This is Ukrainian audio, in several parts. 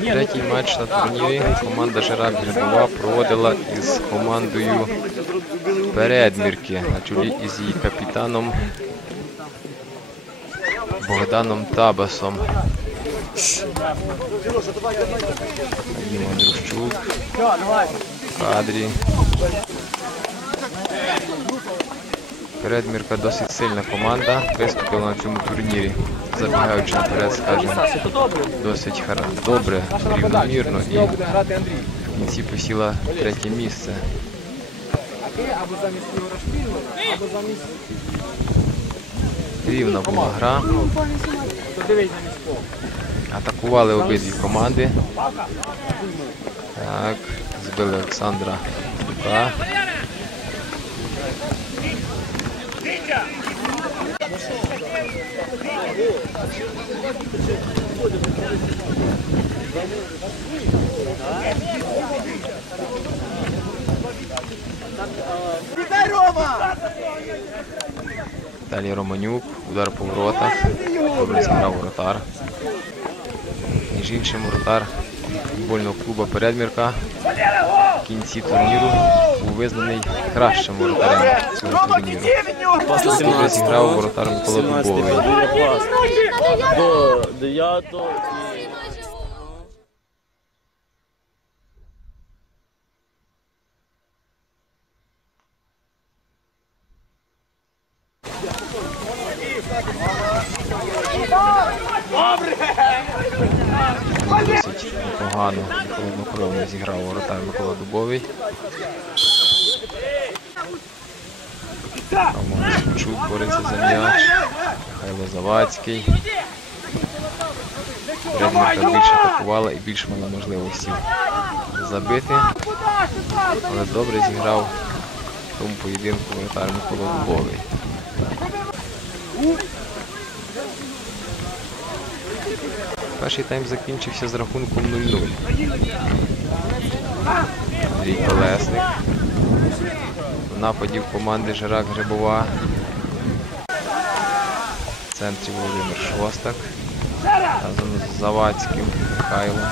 Третій матч на турнірі команда Жирак Грибова проводила із командою Передмірки на чолі із її капітаном Богданом Табасом. Діма Друщук в кадрі. Передмірка досить сильна команда, виступила на цьому турнірі. Забігаючи наперед, скажемо, досить добре, рівномірно і в кінці посіла третє місце. Рівна була гра. Атакували обидві команди. Так, збили Олександра Дука. Далі Романюк, удар по воротах. Добре зіграв воротар. Між іншим воротар футбольного клубу Передмірка В кінці турніру був визнаний кращим воротарем цього турніру. Добре зіграв воротар Микола Дубовий. До 9 і... Непогано холоднокровно зіграв воротар Микола Дубовий. Роман Шевчук бореться за м'яч. Михайло Завадський. Передмірка більше атакувала і більше мала можливості забити. Але добре зіграв в тому поєдинку воротар Микола Дубовий. Перший тайм закінчився з рахунком 0-0. Андрій Колесник. В нападів команди Жирак Грибова. В центрі Володимир Шостак. Разом з Завадським Михайлом.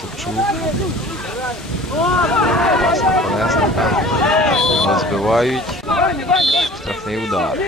Собчук. Колесника. Штрафний удар.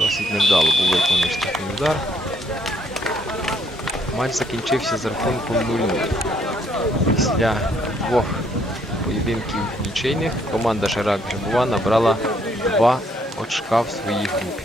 Досить невдало був виконаний штрафний удар. Матч закінчився з рахунком 0-0. Після двох поєдинків нічийних команда Ширак Грибова набрала два очка в своїй групі.